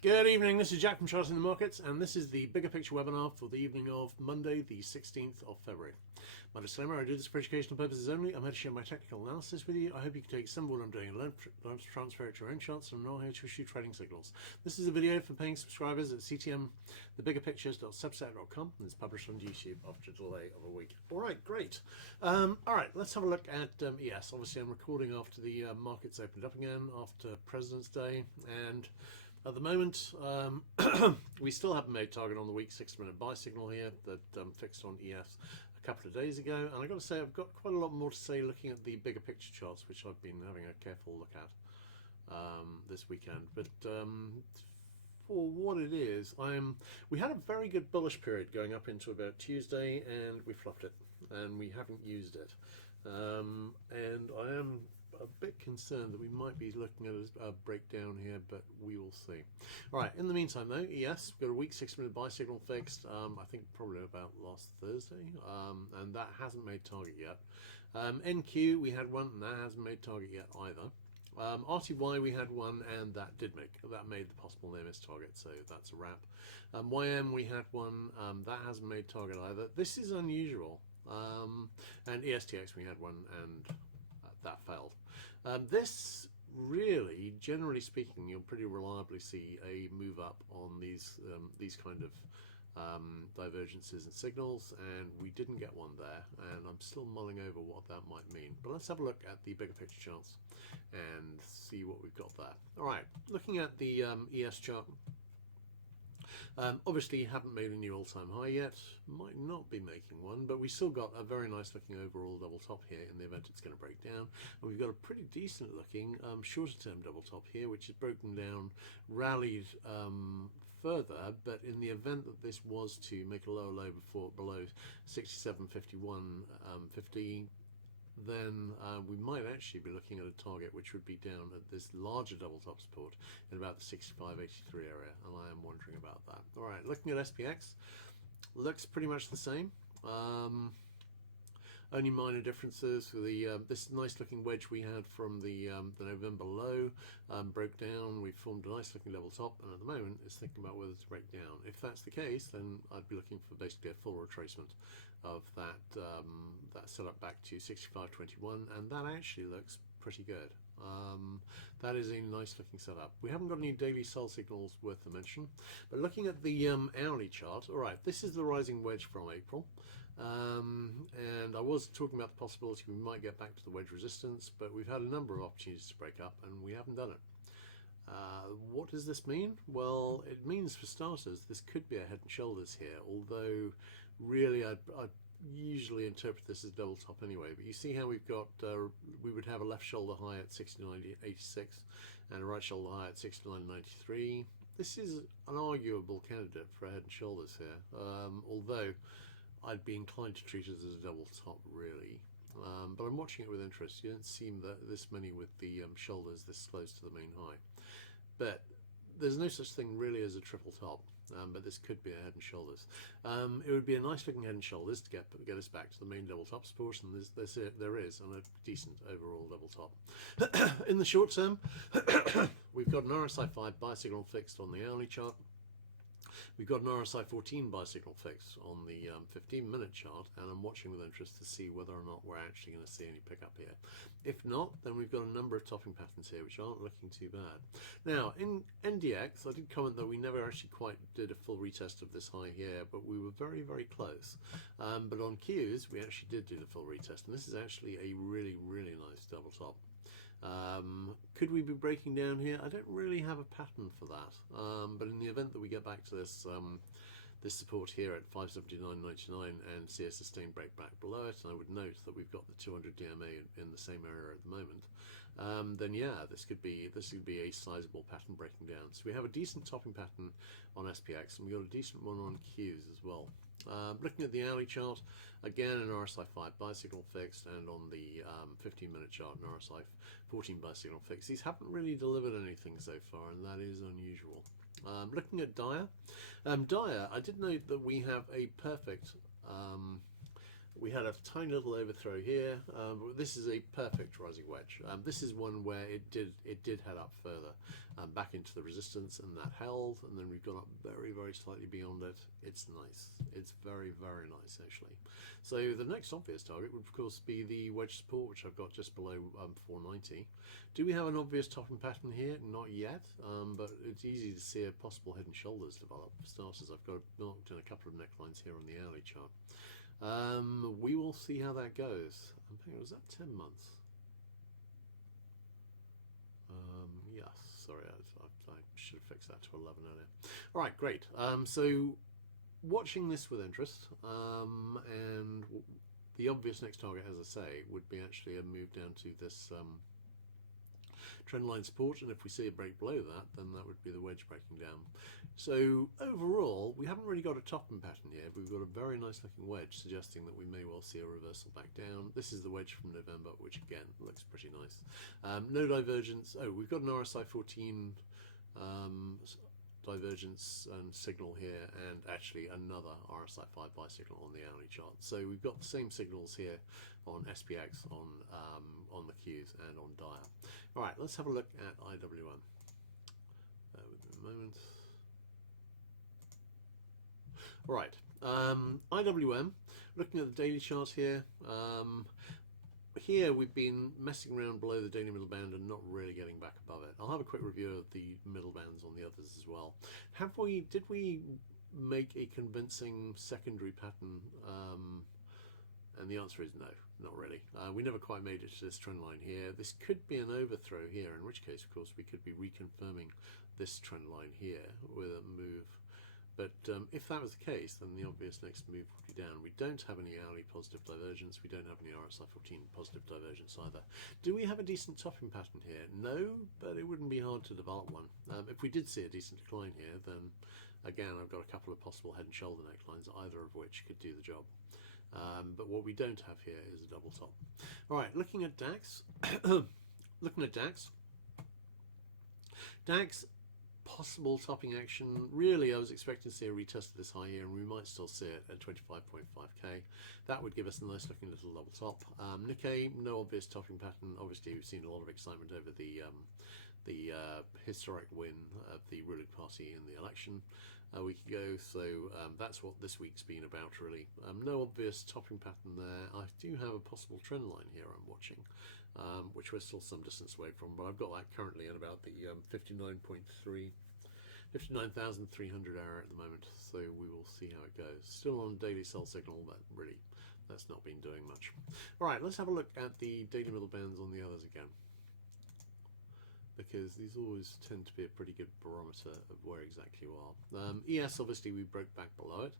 Good evening, this is Jack from Charting the Markets, and this is the Bigger Picture webinar for the evening of Monday, the 16th of February. My disclaimer, I do this for educational purposes only. I'm here to share my technical analysis with you. I hope you can take some of what I'm doing and learn to transfer it to your own charts, and I'm not here to issue trading signals. This is a video for paying subscribers at CTM The Bigger Pictures.substack.com, and it's published on YouTube after a delay of a week. All right, great. All right, let's have a look at ES. Obviously, I'm recording after the markets opened up again after President's Day, and at the moment, we still haven't made target on the week 6-minute buy signal here that fixed on ES a couple of days ago. And I've got to say, I've got quite a lot more to say looking at the bigger picture charts, which I've been having a careful look at this weekend. But for what it is, we had a very good bullish period going up into about Tuesday, and we fluffed it, and we haven't used it. And I am a bit concerned that we might be looking at a breakdown here, but we will see. All right, in the meantime though, ES, we've got a week 6-minute buy signal fixed, I think probably about last Thursday, and that hasn't made target yet. NQ, we had one, and that hasn't made target yet either. RTY, we had one, and that made the possible near miss target, so that's a wrap. YM, we had one, that hasn't made target either. This is unusual. And ESTX, we had one, and that failed. This really, generally speaking, you'll pretty reliably see a move up on these kind of divergences and signals, and we didn't get one there, and I'm still mulling over what that might mean. But let's have a look at the bigger picture charts and see what we've got there. All right, looking at the ES chart. Obviously haven't made a new all-time high yet, might not be making one, but we still got a very nice looking overall double top here in the event it's going to break down. And we've got a pretty decent looking shorter term double top here, which is broken down, rallied further, but in the event that this was to make a lower low below 67.51.50, then we might actually be looking at a target which would be down at this larger double top support in about the 65.83 area, and I am wondering about that. All right, looking at SPX, looks pretty much the same. Only minor differences for the this nice looking wedge we had from the November low broke down. We formed a nice looking double top, and at the moment it's thinking about whether to break down. If that's the case, then I'd be looking for basically a full retracement of that that setup back to 65.21, and that actually looks pretty good. That is a nice looking setup. We haven't got any daily sell signals worth a mention, but looking at the hourly chart, all right, this is the rising wedge from April, and I was talking about the possibility we might get back to the wedge resistance, but we've had a number of opportunities to break up and we haven't done it. What does this mean? Well, it means, for starters, this could be a head and shoulders here, although really I'd usually interpret this as double top anyway. But you see how we've got we would have a left shoulder high at 69.86 and a right shoulder high at 69.93. This is an arguable candidate for a head and shoulders here, although I'd be inclined to treat it as a double top really. But I'm watching it with interest. You don't seem that this many with the shoulders this close to the main high, but there's no such thing really as a triple top. But this could be a head and shoulders. It would be a nice looking head and shoulders to get us back to the main double top support, and there is, and a decent overall double top. In the short term, we've got an RSI 5 buy signal fixed on the hourly chart. We've got an RSI 14 buy signal fixed on the 15-minute chart, and I'm watching with interest to see whether or not we're actually going to see any pickup here. If not, then we've got a number of topping patterns here which aren't looking too bad. Now, in NDX, I did comment that we never actually quite did a full retest of this high here, but we were very, very close. But on Qs, we actually did do the full retest, and this is actually a really, really nice double top. Could we be breaking down here? I don't really have a pattern for that, but in the event that we get back to this this support here at 579.99 and see a sustained break back below it, and I would note that we've got the 200 DMA in the same area at the moment, then yeah, this could be a sizable pattern breaking down. So we have a decent topping pattern on SPX, and we've got a decent one on Qs as well. Looking at the hourly chart, again an RSI 5 buy signal fixed, and on the 15-minute chart an RSI 14 buy signal fixed. These haven't really delivered anything so far, and that is unusual. Looking at Dia, I did note that we have a perfect We had a tiny little overthrow here. But this is a perfect rising wedge. This is one where it did head up further, back into the resistance, and that held. And then we've gone up very, very slightly beyond it. It's nice. It's very, very nice actually. So the next obvious target would of course be the wedge support, which I've got just below 490. Do we have an obvious topping pattern here? Not yet, but it's easy to see a possible head and shoulders develop. For starters, I've got marked in a couple of necklines here on the hourly chart. We will see how that goes. I'm thinking, was that 10 months? Yes, sorry, I should have fixed that to 11 earlier. All right, great. So watching this with interest, and the obvious next target, as I say, would be actually a move down to this trend line support, and if we see a break below that, then that would be the wedge breaking down. So overall, we haven't really got a topping pattern here, but we've got a very nice looking wedge suggesting that we may well see a reversal back down. This is the wedge from November, which again looks pretty nice. No divergence. Oh, we've got an RSI 14 divergence and signal here, and actually another RSI 5 buy signal on the hourly chart. So we've got the same signals here on SPX, on the Qs, and on Dia. All right, let's have a look at IWM. Within a moment. All right, IWM. Looking at the daily chart here. Here we've been messing around below the daily middle band and not really getting back above it. I'll have a quick review of the middle bands on the others as well. Did we make a convincing secondary pattern? And the answer is no, not really. We never quite made it to this trend line here. This could be an overthrow here, in which case, of course, we could be reconfirming this trend line here with a move. But if that was the case, then the obvious next move would be down. We don't have any hourly positive divergence. We don't have any RSI 14 positive divergence either. Do we have a decent topping pattern here? No, but it wouldn't be hard to develop one. If we did see a decent decline here, then again, I've got a couple of possible head and shoulder necklines, either of which could do the job. But what we don't have here is a double top. All right, looking at DAX. Looking at DAX. DAX. Possible topping action. Really, I was expecting to see a retest of this high here, and we might still see it at 25.5k. That would give us a nice looking little double top. Nikkei, no obvious topping pattern. Obviously, we've seen a lot of excitement over the historic win of the ruling party in the election a week ago, so that's what this week's been about really. No obvious topping pattern there. I do have a possible trend line here I'm watching, which we're still some distance away from, but I've got that currently at about the 59,300 area at the moment, so we will see how it goes. Still on daily sell signal, but really that's not been doing much. All right, let's have a look at the daily middle bands on the others again, because these always tend to be a pretty good barometer of where exactly you are. ES, obviously, we broke back below it.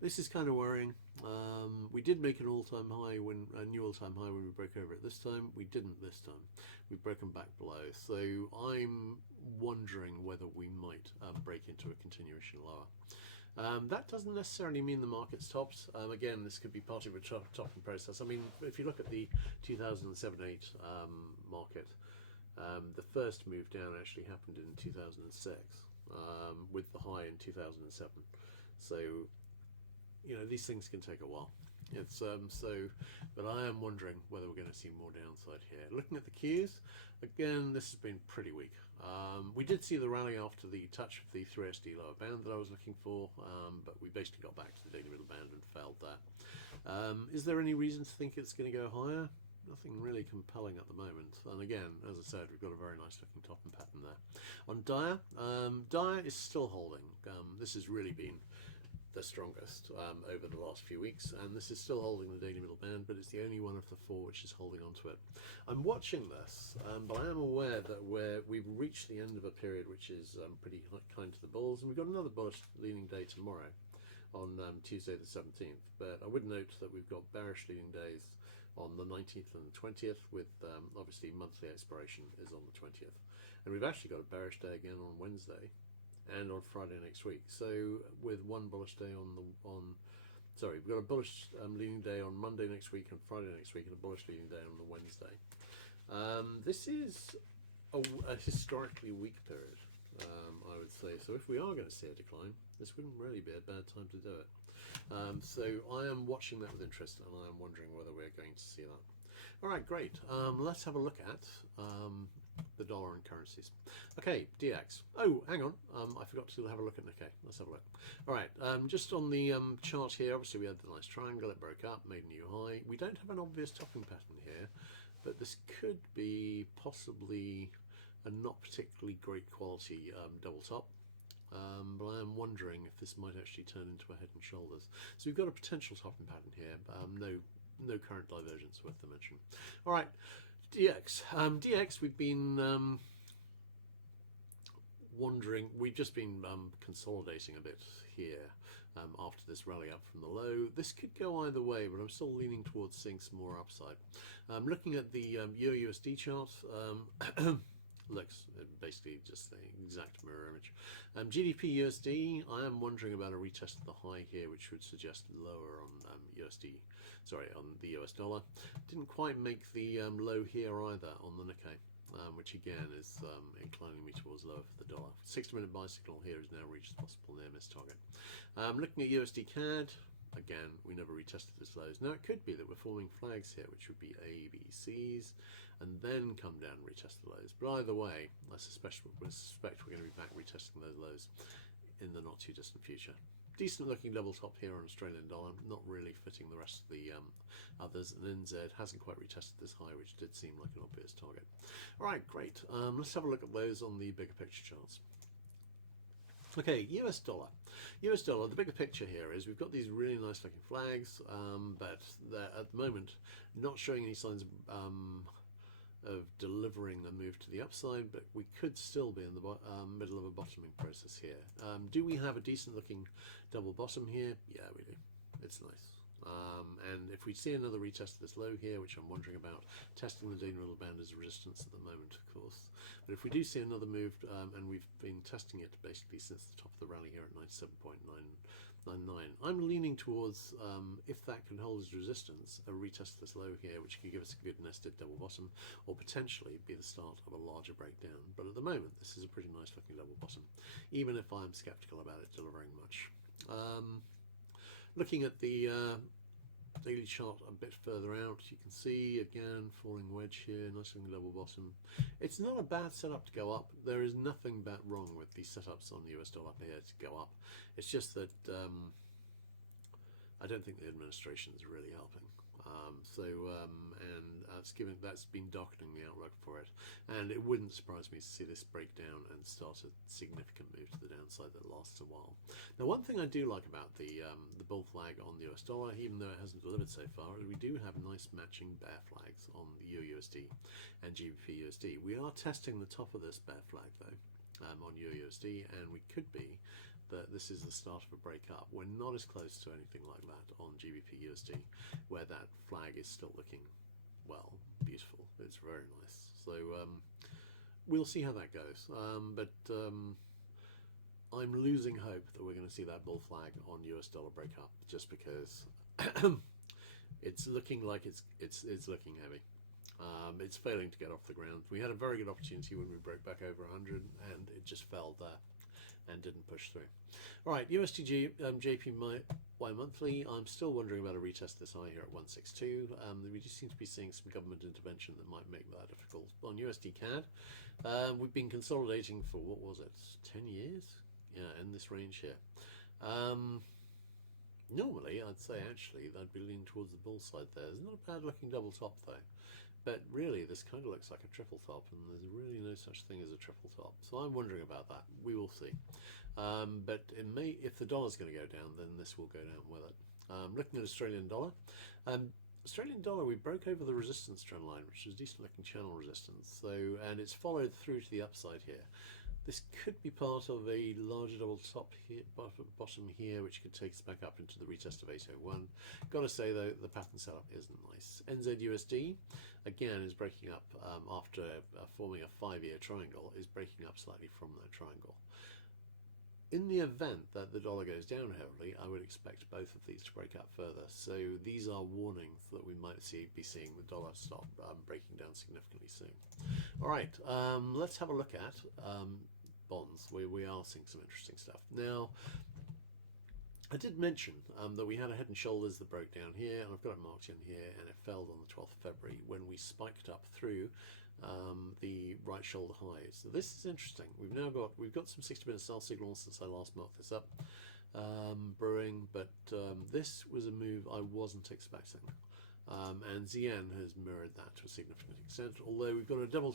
This is kind of worrying. We did make an all-time high, a new all-time high when we broke over it this time. We didn't this time. We've broken back below. So I'm wondering whether we might break into a continuation lower. That doesn't necessarily mean the market's topped. Again, this could be part of a topping process. I mean, if you look at the 2007-8 market, the first move down actually happened in 2006, with the high in 2007. So, you know, these things can take a while. It's but I am wondering whether we're going to see more downside here. Looking at the Qs, again, this has been pretty weak. We did see the rally after the touch of the 3SD lower band that I was looking for, but we basically got back to the daily middle band and failed there. Is there any reason to think it's going to go higher? Nothing really compelling at the moment, and again, as I said, we've got a very nice looking topping pattern there. On Dia, Dia is still holding. This has really been the strongest over the last few weeks, and this is still holding the daily middle band, but it's the only one of the four which is holding onto it. I'm watching this, but I am aware that we've reached the end of a period which is pretty kind to the bulls, and we've got another bullish leaning day tomorrow on Tuesday the 17th, but I would note that we've got bearish leaning days on the 19th and the 20th, with obviously monthly expiration is on the 20th, and we've actually got a bearish day again on Wednesday and on Friday next week. So with one bullish day we've got a bullish leaning day on Monday next week and Friday next week, and a bullish leaning day on the Wednesday. This is a historically weak period, I would say. So if we are going to see a decline, this wouldn't really be a bad time to do it. So I am watching that with interest, and I am wondering whether we're going to see that. All right, great. Let's have a look at the dollar and currencies. Okay, DX. Oh, hang on. I forgot to have a look at Nikkei. Let's have a look. All right, just on the chart here, obviously we had the nice triangle. It broke up, made a new high. We don't have an obvious topping pattern here, but this could be possibly a not particularly great quality double top. But I am wondering if this might actually turn into a head and shoulders. So we've got a potential topping pattern here. No current divergence worth the mention. All right, DX. DX, we've been wondering. We've just been consolidating a bit here after this rally up from the low. This could go either way, but I'm still leaning towards seeing some more upside. Looking at the Euro-USD chart. Looks basically just the exact mirror image. GDP USD, I am wondering about a retest of the high here, which would suggest lower on on the US dollar. Didn't quite make the low here either on the Nikkei, which again is inclining me towards lower for the dollar. 60-minute buy signal here is now reached possible near miss target. Looking at USD CAD. Again, we never retested this lows. Now it could be that we're forming flags here, which would be A, B, C's, and then come down and retest the lows. But either way, I suspect we're going to be back retesting those lows in the not too distant future. Decent looking double top here on Australian dollar, not really fitting the rest of the others. And NZ hasn't quite retested this high, which did seem like an obvious target. All right, great. Let's have a look at those on the bigger picture charts. Okay, US dollar. US dollar, the bigger picture here is we've got these really nice looking flags, but they're at the moment not showing any signs of delivering a move to the upside, but we could still be in the middle of a bottoming process here. Do we have a decent looking double bottom here? Yeah, we do. It's nice. And if we see another retest of this low here, which I'm wondering about, testing the Dana Riddle band as resistance at the moment, of course. But if we do see another move, and we've been testing it basically since the top of the rally here at 97.999, I'm leaning towards, if that can hold as resistance, a retest of this low here, which could give us a good nested double bottom, or potentially be the start of a larger breakdown. But at the moment, this is a pretty nice looking double bottom, even if I'm skeptical about it delivering much. Looking at the daily chart a bit further out, you can see again falling wedge here, nice looking double bottom. It's not a bad setup to go up. There is nothing bad wrong with these setups on the US dollar here to go up. It's just that I don't think the administration is really helping. That's been darkening the outlook for it, and it wouldn't surprise me to see this break down and start a significant move to the downside that lasts a while. Now, one thing I do like about the bull flag on the US dollar, even though it hasn't delivered so far, is we do have nice matching bear flags on the EUR-USD and GBP USD. We are testing the top of this bear flag though on EUR-USD, and we could be that this is the start of a break up. We're not as close to anything like that on GBP USD, where that flag is still looking, well, beautiful. It's very nice. So we'll see how that goes. But I'm losing hope that we're going to see that bull flag on US dollar break up, just because it's looking like it's looking heavy. It's failing to get off the ground. We had a very good opportunity when we broke back over 100, and it just fell there and didn't push through. All right, USD JPY monthly. I'm still wondering about a retest this high here at 162. We just seem to be seeing some government intervention that might make that difficult. On USD CAD, we've been consolidating for, what was it, 10 years? Yeah, in this range here. Normally, I'd say actually I'd be leaning towards the bull side there. There's not a bad looking double top though. But really, this kind of looks like a triple top, and there's really no such thing as a triple top. So I'm wondering about that. We will see. But it may, if the dollar's going to go down, then this will go down with it. Looking at Australian dollar. Australian dollar, we broke over the resistance trend line, which is decent looking channel resistance. And it's followed through to the upside here. This could be part of a larger double top here, bottom here, which could take us back up into the retest of 801. Gotta say though, the pattern setup isn't nice. NZUSD, again, is breaking up after forming a 5-year triangle, is breaking up slightly from that triangle. In the event that the dollar goes down heavily, I would expect both of these to break up further. So these are warnings that we might be seeing the dollar stop breaking down significantly soon. All right, let's have a look at bonds, where we are seeing some interesting stuff. Now, I did mention that we had a head and shoulders that broke down here, and I've got it marked in here, and it fell on the 12th of February when we spiked up through the right shoulder highs. So this is interesting. We've got some 60-minute sell signals since I last marked this up, brewing, but this was a move I wasn't expecting. And ZN has mirrored that to a significant extent, although we've got a double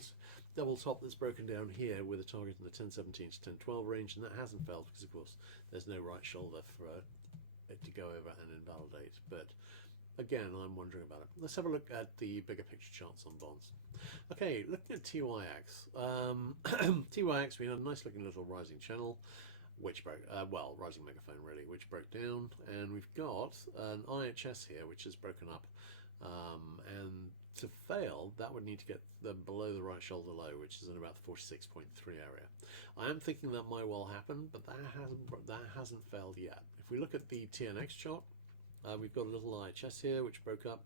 top that's broken down here with a target in the 1017 to 1012 range, and that hasn't failed because, of course, there's no right shoulder for it to go over and invalidate. But again, I'm wondering about it. Let's have a look at the bigger picture charts on bonds. Okay, looking at TYX. TYX, we had a nice looking little rising channel, which broke, rising megaphone really, which broke down, and we've got an IHS here which has broken up, and to fail that would need to get below the right shoulder low, which is at about the 46.3 area. I am thinking that might well happen, but that hasn't failed yet. If we look at the TNX chart, we've got a little IHS here which broke up.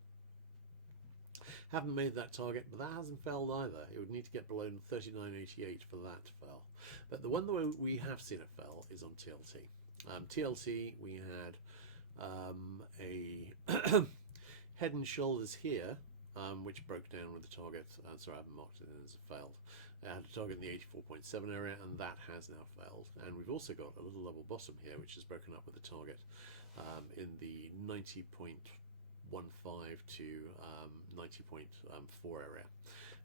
Haven't made that target, but that hasn't failed either. It would need to get below 39.88 for that to fail. But the one that we have seen it fail is on TLT. TLT, we had a head and shoulders here, which broke down with the target. Sorry, I haven't marked it as a failed. It had a target in the 84.7 area, and that has now failed. And we've also got a little level bottom here, which is broken up with a target in the 90.15 to 90.4 area,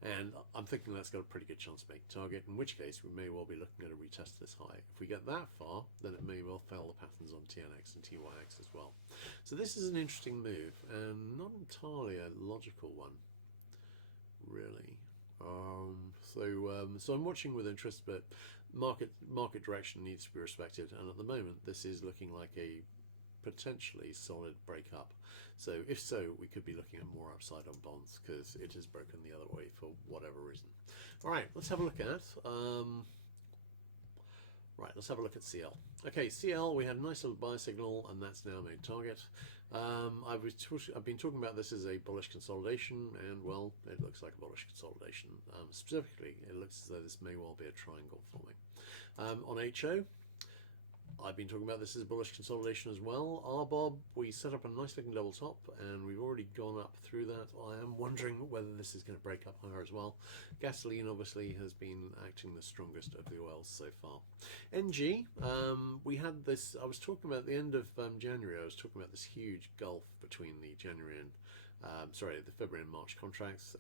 and I'm thinking that's got a pretty good chance to make target, in which case we may well be looking at a retest of this high. If we get that far, then it may well fail the patterns on TNX and TYX as well. So this is an interesting move, and not entirely a logical one, really. So I'm watching with interest, but market direction needs to be respected, and at the moment this is looking like a potentially solid break up. So if so, we could be looking at more upside on bonds because it has broken the other way for whatever reason. All right, let's have a look at CL. Okay, CL, we had a nice little buy signal, and that's now made target. I've been talking about this as a bullish consolidation, and well, it looks like a bullish consolidation. Specifically, it looks as though this may well be a triangle forming. On HO, I've been talking about this as bullish consolidation as well. RBOB, we set up a nice looking double top, and we've already gone up through that. I am wondering whether this is going to break up higher as well. Gasoline obviously has been acting the strongest of the oils so far. NG, we had this, I was talking about at the end of January, I was talking about this huge gulf between the the February and March contracts,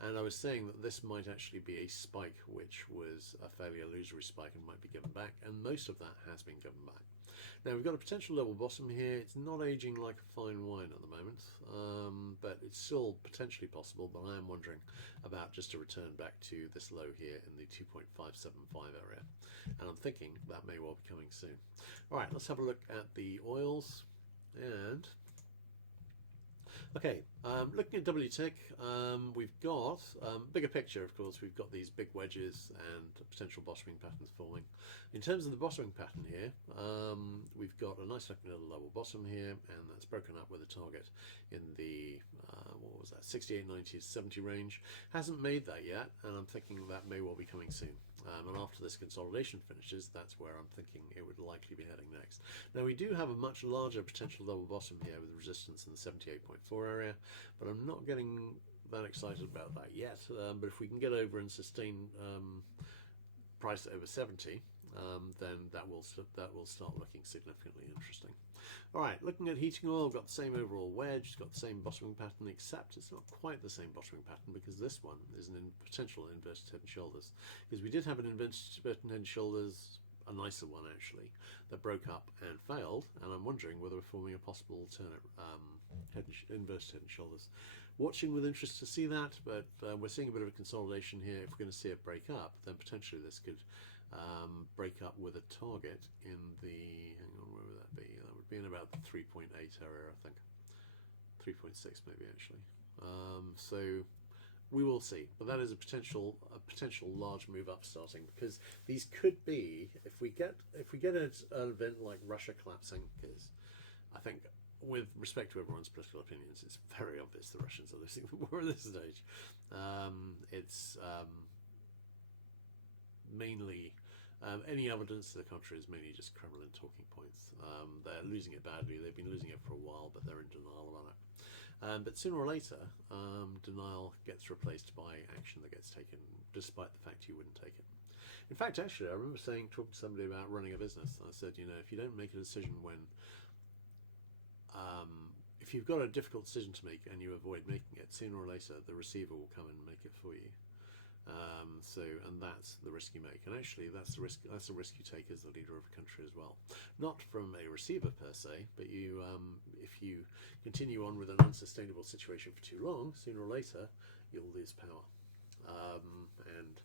and I was saying that this might actually be a spike, which was a fairly illusory spike and might be given back, and most of that has been given back. Now we've got a potential level bottom here. It's not aging like a fine wine at the moment, but it's still potentially possible, but I am wondering about just a return back to this low here in the 2.575 area, and I'm thinking that may well be coming soon. All right, let's have a look at the oils. And okay, looking at WTIC, we've got bigger picture, of course. We've got these big wedges and potential bottoming patterns forming. In terms of the bottoming pattern here, we've got a nice looking little level bottom here, and that's broken up with a target in the, 68.90 to 70 range. Hasn't made that yet, and I'm thinking that may well be coming soon. And after this consolidation finishes, that's where I'm thinking it would likely be heading next. Now we do have a much larger potential double bottom here with resistance in the 78.4 area, but I'm not getting that excited about that yet. But if we can get over and sustain price over 70, then that will start looking significantly interesting. All right, looking at heating oil, we've got the same overall wedge, it's got the same bottoming pattern, except it's not quite the same bottoming pattern because this one is an potential inverted head and shoulders. Because we did have an inverted head and shoulders, a nicer one actually, that broke up and failed, and I'm wondering whether we're forming a possible alternate inverted head and shoulders. Watching with interest to see that, but we're seeing a bit of a consolidation here. If we're going to see it break up, then potentially this could break up with a target in the, hang on, where would that be? That would be in about the 3.8 area, I think. 3.6 maybe actually. So we will see, but that is a potential large move up starting, because these could be, if we get an event like Russia collapsing, because I think with respect to everyone's political opinions, it's very obvious the Russians are losing the war at this stage. It's mainly Any evidence to the contrary is mainly just Kremlin talking points. They're losing it badly. They've been losing it for a while, but they're in denial about it. But sooner or later, denial gets replaced by action that gets taken, despite the fact you wouldn't take it. In fact, actually, I remember talking to somebody about running a business. I said, you know, if you don't make a decision when, if you've got a difficult decision to make and you avoid making it, sooner or later the receiver will come and make it for you. And that's the risk you make, and actually that's the risk you take as the leader of a country as well. Not from a receiver per se, but you, if you continue on with an unsustainable situation for too long, sooner or later you'll lose power, and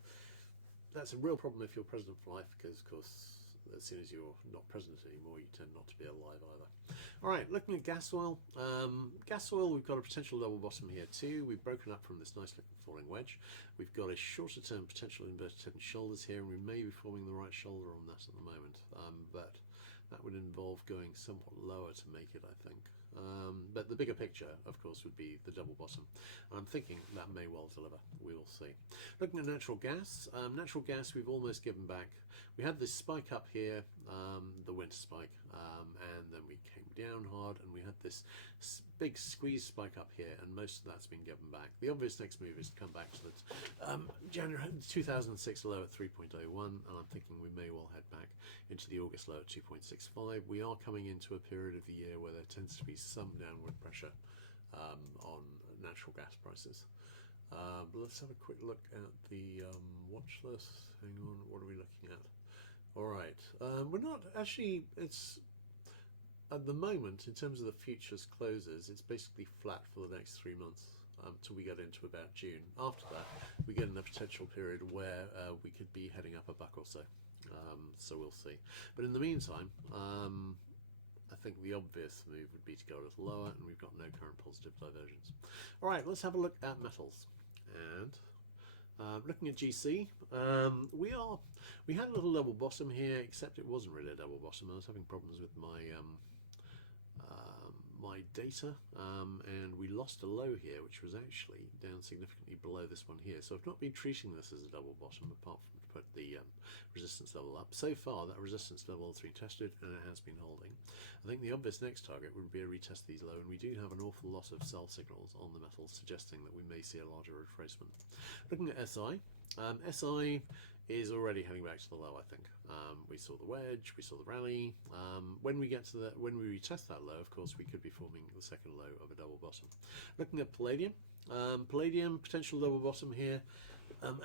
that's a real problem if you're president for life, because of course as soon as you're not president anymore, you tend not to be alive either. All right, looking at gas oil. Gas oil, we've got a potential double bottom here too. We've broken up from this nice looking falling wedge. We've got a shorter term potential inverted head and shoulders here, and we may be forming the right shoulder on that at the moment, but that would involve going somewhat lower to make it, I think. But the bigger picture, of course, would be the double bottom. And I'm thinking that may well deliver. We will see. Looking at natural gas, we've almost given back. We had this spike up here, the winter spike, and then we came down hard, and we had this big squeeze spike up here, and most of that's been given back. The obvious next move is to come back to the January 2006 low at 3.01, and I'm thinking we may well head back into the August low at 2.65. We are coming into a period of the year where there tends to be some downward pressure on natural gas prices. But let's have a quick look at the watch list. Hang on, what are we looking at? All right, we're not actually, it's at the moment in terms of the futures closes, it's basically flat for the next 3 months till we get into about June. After that, we get in a potential period where we could be heading up a buck or so. So we'll see. But in the meantime, I think the obvious move would be to go a little lower, and we've got no current positive divergence. All right, let's have a look at metals. And looking at GC, we had a little double bottom here, except it wasn't really a double bottom. I was having problems with my my data, and we lost a low here, which was actually down significantly below this one here. So I've not been treating this as a double bottom, apart from to put the resistance level up. So far, that resistance level has been tested, and it has been holding. I think the obvious next target would be a retest of these low, and we do have an awful lot of sell signals on the metals suggesting that we may see a larger retracement. Looking at SI, SI is already heading back to the low, I think. We saw the wedge, we saw the rally. When we retest that low, of course, we could be forming the second low of a double bottom. Looking at palladium, palladium potential double bottom here.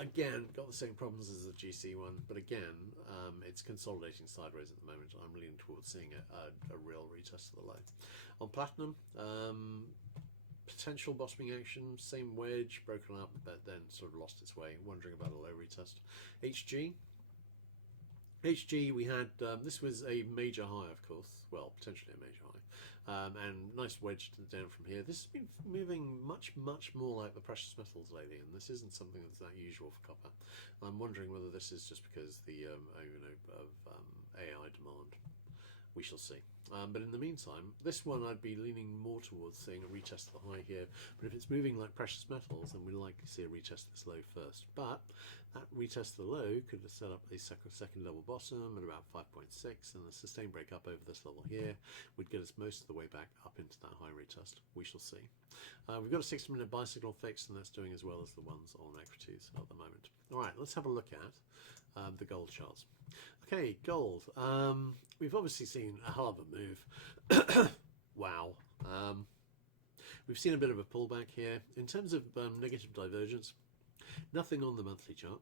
Again, got the same problems as the GC one, but again, it's consolidating sideways at the moment. I'm leaning towards seeing a real retest of the low. On platinum, potential bottoming action, same wedge, broken up, but then sort of lost its way, wondering about a low retest. HG, we had, this was a major high, of course, well, potentially a major high, and nice wedge down from here. This has been moving much more like the precious metals lately, and this isn't something that's that usual for copper. I'm wondering whether this is just because the AI demand. We shall see. But in the meantime, this one I'd be leaning more towards seeing a retest of the high here. But if it's moving like precious metals, then we'd likely see a retest of this low first. But that retest of the low could have set up a second double bottom at about 5.6, and a sustained break up over this level here would get us most of the way back up into that high retest. We shall see. We've got a 60-minute buy signal fixed, and that's doing as well as the ones on equities at the moment. All right, let's have a look at the gold charts. Okay, gold. We've obviously seen a hell of a move. Wow. We've seen a bit of a pullback here. In terms of negative divergence, nothing on the monthly chart.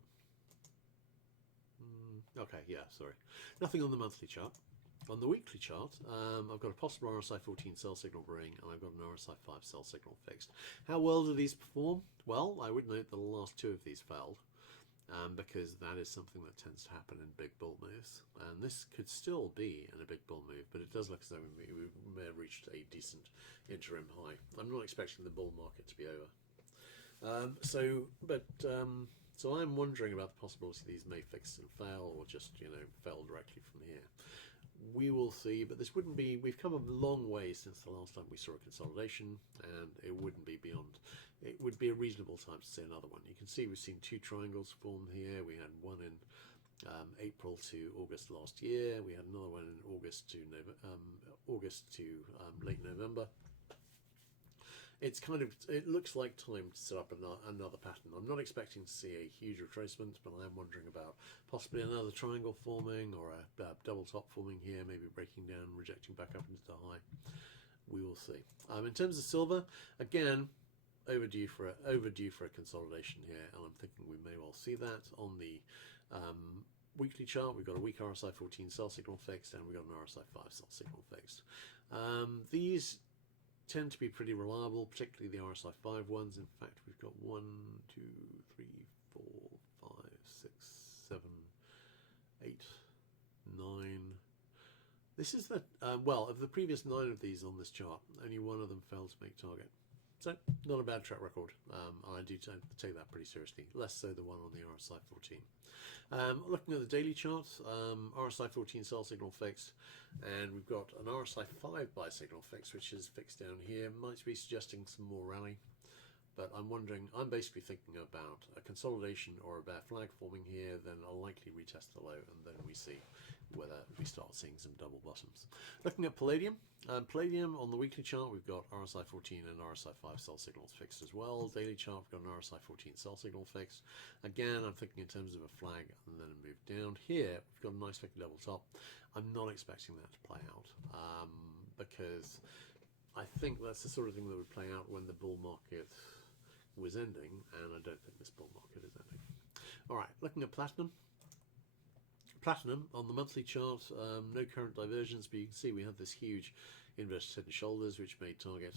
Okay, yeah, sorry. Nothing on the monthly chart. On the weekly chart, I've got a possible RSI 14 sell signal brewing, and I've got an RSI 5 sell signal fixed. How well do these perform? Well, I would note that the last two of these failed. Because that is something that tends to happen in big bull moves, and this could still be in a big bull move, but it does look as though we may have reached a decent interim high. I'm not expecting the bull market to be over. So I'm wondering about the possibility these may fix and fail, or just fail directly from here. We will see, but this wouldn't be. We've come a long way since the last time we saw a consolidation, and it wouldn't be beyond. It would be a reasonable time to see another one. You can see we've seen two triangles form here. We had one in April to August last year. We had another one in August to late November. It's kind of, it looks like time to set up another pattern. I'm not expecting to see a huge retracement, but I am wondering about possibly another triangle forming or a double top forming here, maybe breaking down, rejecting back up into the high. We will see. In terms of silver, again, overdue for a consolidation here, and I'm thinking we may well see that on the weekly chart. We've got a weak RSI 14 sell signal fixed, and we've got an RSI 5 sell signal fixed. These tend to be pretty reliable, particularly the RSI 5 ones. In fact, we've got 1, 2, 3, 4, 5, 6, 7, 8, 9. This is the, well, of the previous 9 of these on this chart, only one of them failed to make target. So, not a bad track record. I do take that pretty seriously, less so the one on the RSI 14. Looking at the daily chart, RSI 14 sell signal fixed, and we've got an RSI 5 buy signal fixed, which is fixed down here. Might be suggesting some more rally, but I'm wondering, I'm basically thinking about a consolidation or a bear flag forming here, then I'll likely retest the low, and then we see whether we start seeing some double bottoms. Looking at palladium, palladium on the weekly chart, we've got RSI 14 and RSI 5 sell signals fixed as well. Daily chart, we've got an RSI 14 sell signal fixed. Again, I'm thinking in terms of a flag and then a move down. Here, we've got a nice looking double top. I'm not expecting that to play out because I think that's the sort of thing that would play out when the bull market was ending, and I don't think this bull market is ending. All right, looking at platinum. Platinum on the monthly chart, no current divergence, but you can see we have this huge inverted head and shoulders which made target.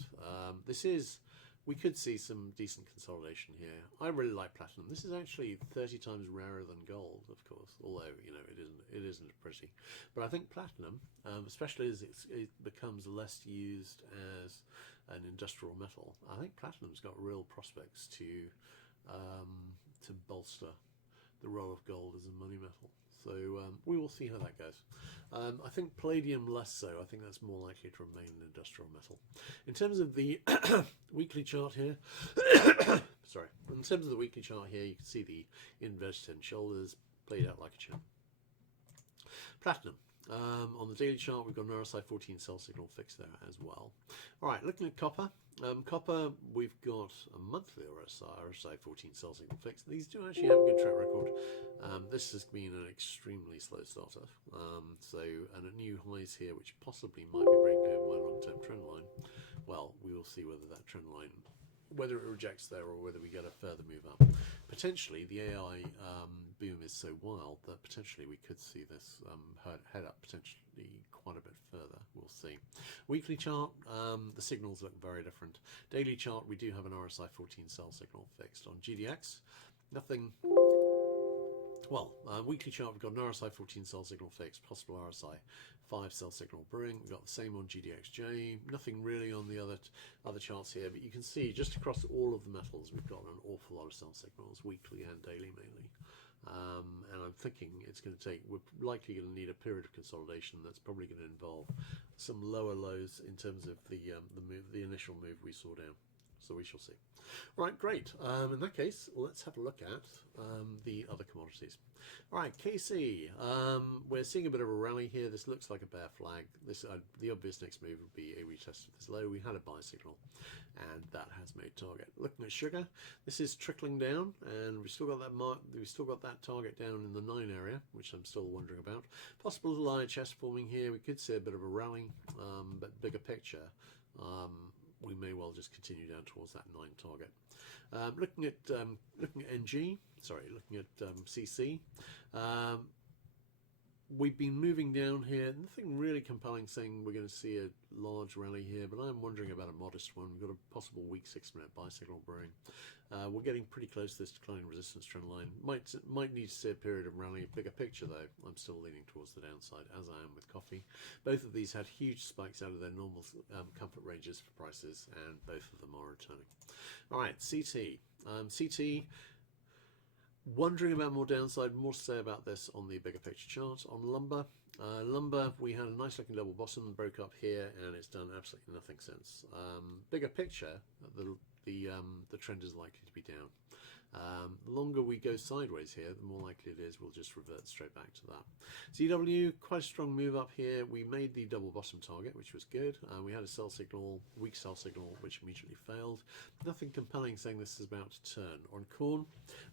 We could see some decent consolidation here. I really like platinum. This is actually 30 times rarer than gold, of course, although you know it isn't pretty. But I think platinum, especially as it becomes less used as an industrial metal, I think platinum's got real prospects to bolster the role of gold as a money metal. So we will see how that goes. I think palladium less so. I think that's more likely to remain an industrial metal. In terms of the weekly chart here, sorry. In terms of the weekly chart here, you can see the inverted head and shoulders played out like a chin. Platinum. On the daily chart, we've got an RSI 14 sell signal fixed there as well. All right, looking at copper. Copper, we've got a monthly RSI 14 sell signal fixed. These do actually have a good track record. This has been an extremely slow starter. And at new highs here, which possibly might be breaking over my long-term trend line. Well, we will see whether that trend line, whether it rejects there or whether we get a further move up. Potentially, the AI boom is so wild that potentially we could see this head up potentially quite a bit further. We'll see. Weekly chart, the signals look very different. Daily chart, we do have an RSI 14 sell signal fixed. On GDX, nothing. Well, weekly chart, we've got an RSI 14 sell signal fixed, possible RSI 5 sell signal brewing. We've got the same on GDXJ. Nothing really on the other charts here, but you can see just across all of the metals, we've got an awful lot of sell signals, weekly and daily mainly. And I'm thinking it's going to take, we're likely going to need a period of consolidation that's probably going to involve some lower lows in terms of the initial move we saw down. So we shall see. Right, great. In that case, let's have a look at the other commodities. All right, KC. We're seeing a bit of a rally here. This looks like a bear flag. This the obvious next move would be a retest of this low. We had a buy signal, and that has made target. Looking at sugar, this is trickling down, and we've still got that target down in the 9 area, which I'm still wondering about. Possible LIHS forming here. We could see a bit of a rally, but bigger picture. We may well just continue down towards that 9 target. Looking at NG, sorry, looking at CC, we've been moving down here. Nothing really compelling saying we're going to see a large rally here, but I'm wondering about a modest one. We've got a possible weak 6-minute buy signal brewing. We're getting pretty close to this declining resistance trend line. Might need to see a period of rally. Bigger picture though, I'm still leaning towards the downside, as I am with coffee. Both of these had huge spikes out of their normal comfort ranges for prices, and both of them are returning. All right, CT. CT, wondering about more downside, more to say about this on the bigger picture chart. On lumber, we had a nice looking double bottom, broke up here, and it's done absolutely nothing since. Bigger picture, the trend is likely to be down. The longer we go sideways here, the more likely it is we'll just revert straight back to that. CW, quite a strong move up here. We made the double bottom target, which was good. We had a sell signal, weak sell signal, which immediately failed. Nothing compelling saying this is about to turn. On corn,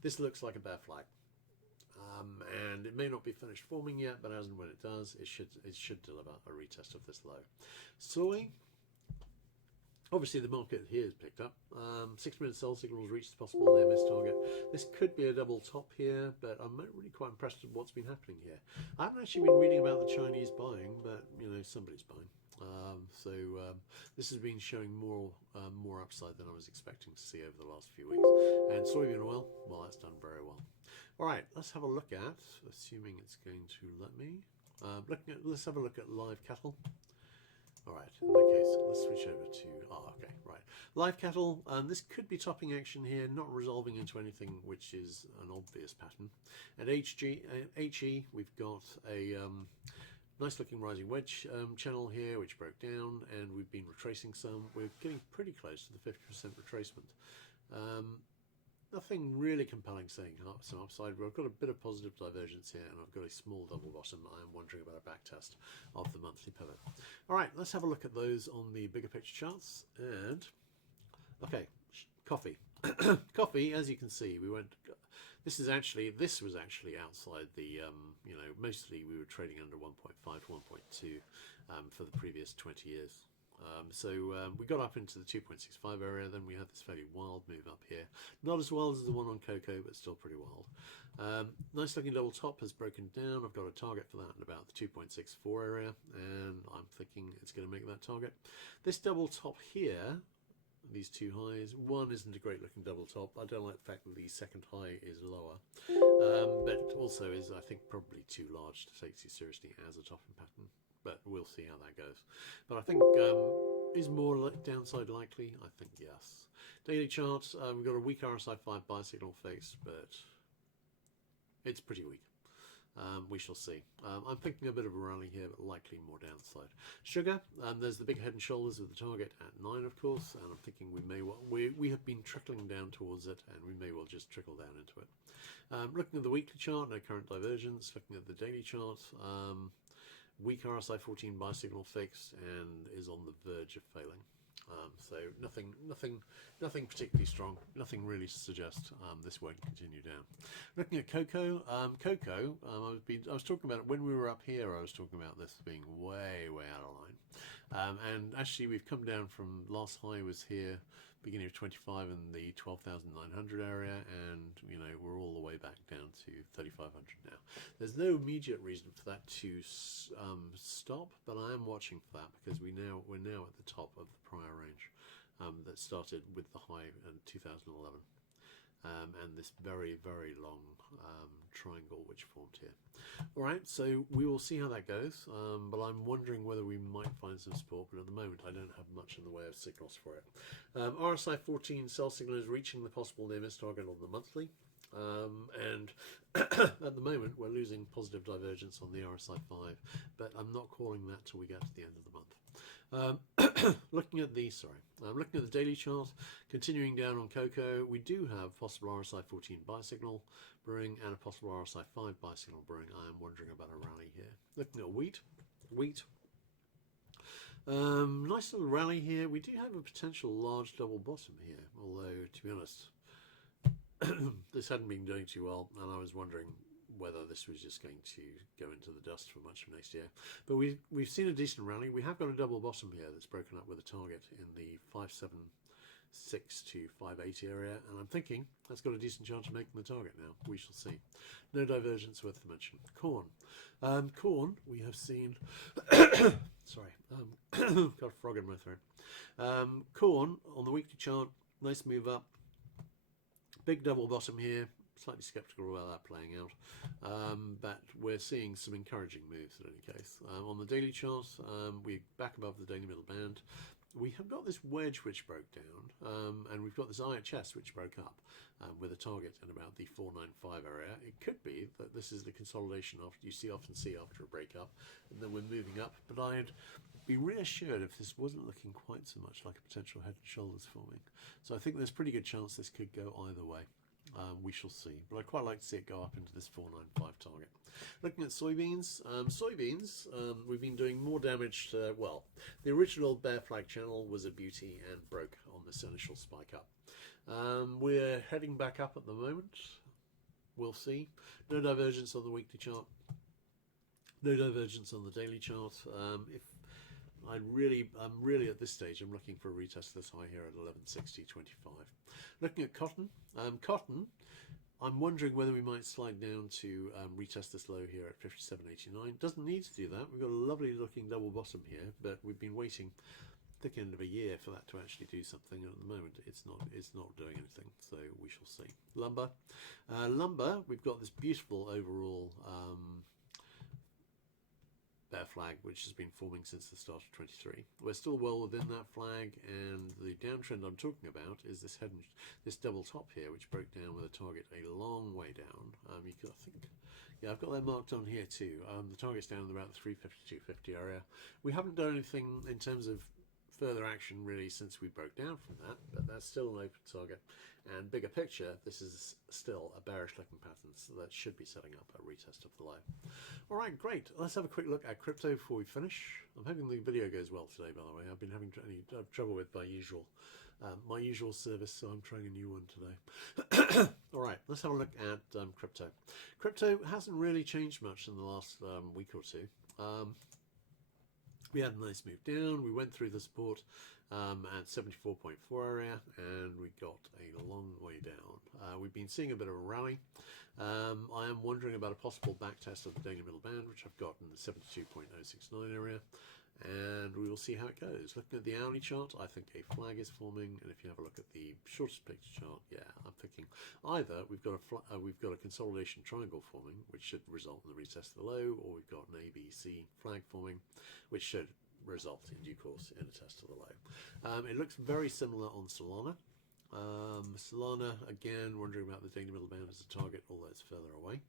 this looks like a bear flag. And it may not be finished forming yet, but as and when it does, it should deliver a retest of this low. Soy, obviously the market here has picked up. 6-minute sell signals reached the possible near miss target. This could be a double top here, but I'm really quite impressed with what's been happening here. I haven't actually been reading about the Chinese buying, but you know, somebody's buying. This has been showing more upside than I was expecting to see over the last few weeks. And soybean oil, well, that's done very well. All right, let's have a look at, assuming it's going to let me, let's have a look at live cattle. All right, in that case, let's switch over to, okay, right. Live cattle, this could be topping action here, not resolving into anything which is an obvious pattern. At HE, we've got a nice looking rising wedge channel here, which broke down, and we've been retracing some. We're getting pretty close to the 50% retracement. Nothing really compelling saying some upside, but I've got a bit of positive divergence here, and I've got a small double bottom. I am wondering about a back test of the monthly pivot. All right, let's have a look at those on the bigger picture charts. And okay, coffee. Coffee, as you can see, we went. This was actually outside the. You know, mostly we were trading under 1.5 to 1.2 for the previous 20 years. We got up into the 2.65 area, then we had this fairly wild move up here. Not as wild as the one on cocoa, but still pretty wild. Nice looking double top has broken down. I've got a target for that in about the 2.64 area, and I'm thinking it's going to make that target. This double top here, these two highs, one isn't a great looking double top. I don't like the fact that the second high is lower, but also is, I think, probably too large to take too seriously as a topping pattern. But we'll see how that goes. But I think, is more downside likely? I think yes. Daily charts, we've got a weak RSI 5 buy signal fixed, but it's pretty weak. We shall see. I'm thinking a bit of a rally here, but likely more downside. Sugar, there's the big head and shoulders of the target at 9, of course, and I'm thinking we may well, we have been trickling down towards it, and we may well just trickle down into it. Looking at the weekly chart, no current divergence. Looking at the daily chart, weak RSI 14 buy signal fixed and is on the verge of failing. So nothing particularly strong. Nothing really to suggest this won't continue down. Looking at cocoa, I was talking about it when we were up here. I was talking about this being way out of line. And actually, we've come down from last high was here, beginning of 25 in the 12,900 area, and you know we're all the way back down to 3,500 now. There's no immediate reason for that to stop, but I am watching for that because we're now at the top of the prior range that started with the high in 2011. And this very long triangle which formed here. All right, so we will see how that goes, but I'm wondering whether we might find some support, but at the moment I don't have much in the way of signals for it. RSI 14 sell signal is reaching the possible near miss target on the monthly, and at the moment we're losing positive divergence on the RSI 5, but I'm not calling that till we get to the end of the month. Looking at the daily chart, continuing down on cocoa, we do have possible RSI 14 buy signal brewing and a possible RSI 5 buy signal brewing. I am wondering about a rally here. Looking at wheat, nice little rally here. We do have a potential large double bottom here, although to be honest, this hadn't been doing too well, and I was wondering whether this was just going to go into the dust for much of next year. But we've seen a decent rally. We have got a double bottom here that's broken up with a target in the 576 to 580 area, and I'm thinking that's got a decent chance of making the target now. We shall see. No divergence worth the mention. Corn. Corn, we have seen... sorry, got a frog in my throat. Corn, on the weekly chart, nice move up. Big double bottom here. Slightly skeptical about that playing out, but we're seeing some encouraging moves in any case. On the daily chart, we're back above the daily middle band. We have got this wedge which broke down, and we've got this IHS which broke up with a target in about the 495 area. It could be that this is the consolidation after you often see after a breakup, and then we're moving up. But I'd be reassured if this wasn't looking quite so much like a potential head and shoulders forming. So I think there's a pretty good chance this could go either way. We shall see. But I'd quite like to see it go up into this 495 target. Looking at soybeans, we've been doing more damage to, well, the original bear flag channel was a beauty and broke on this initial spike up. We're heading back up at the moment. We'll see. No divergence on the weekly chart. No divergence on the daily chart. I'm really at this stage, I'm looking for a retest of this high here at 1160.25. Looking at cotton, I'm wondering whether we might slide down to retest this low here at 57.89. Doesn't need to do that. We've got a lovely looking double bottom here, but we've been waiting thick end of a year for that to actually do something, and at the moment it's not doing anything, so we shall see. Lumber, we've got this beautiful overall bear flag which has been forming since the start of 23. We're still well within that flag, and the downtrend I'm talking about is this this double top here, which broke down with a target a long way down. You could, I think, yeah, I've got that marked on here too. The target's down about the 350, 250 area. We haven't done anything in terms of further action really since we broke down from that, but that's still an open target. And bigger picture, this is still a bearish looking pattern, so that should be setting up a retest of the low. All right, great. Let's have a quick look at crypto before we finish. I'm hoping the video goes well today, by the way. I've been having trouble with my usual service, so I'm trying a new one today. All right, let's have a look at crypto. Crypto hasn't really changed much in the last week or two. We had a nice move down. We went through the support at 74.4 area, and we got a long way down. We've been seeing a bit of a rally. I am wondering about a possible back test of the daily middle band, which I've got in the 72.069 area, and we will see how it goes. Looking at the hourly chart, I think a flag is forming, and if you have a look at the shortest picture chart, yeah, I'm thinking either we've got a consolidation triangle forming, which should result in the retest of the low, or we've got an ABC flag forming, which should result in due course in a test of the low. It looks very similar on Solana. Solana, again, wondering about the daily middle band as a target, although it's further away.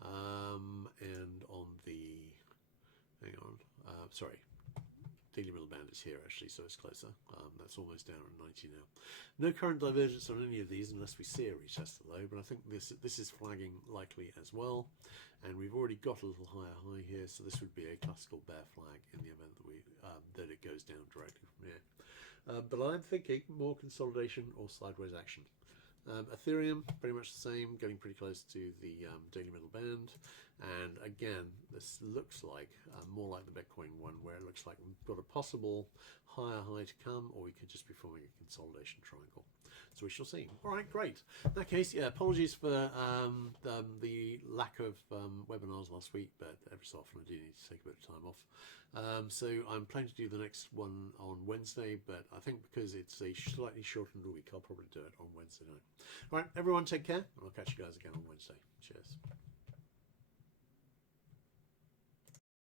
And on the, daily middle band is here actually, so it's closer. That's almost down at 90 now. No current divergence on any of these unless we see a retest of the low, but I think this is flagging likely as well. And we've already got a little higher high here, so this would be a classical bear flag in the event that that it goes down directly from here. But I'm thinking more consolidation or sideways action. Ethereum, pretty much the same, getting pretty close to the daily middle band. And again, this looks like more like the Bitcoin one, where it looks like we've got a possible higher high to come, or we could just be forming a consolidation triangle. So we shall see. All right, great. In that case, yeah, apologies for the lack of webinars last week, but every so often I do need to take a bit of time off. So I'm planning to do the next one on Wednesday, but I think because it's a slightly shortened week, I'll probably do it on Wednesday night. All right, everyone take care, and I'll catch you guys again on Wednesday. Cheers.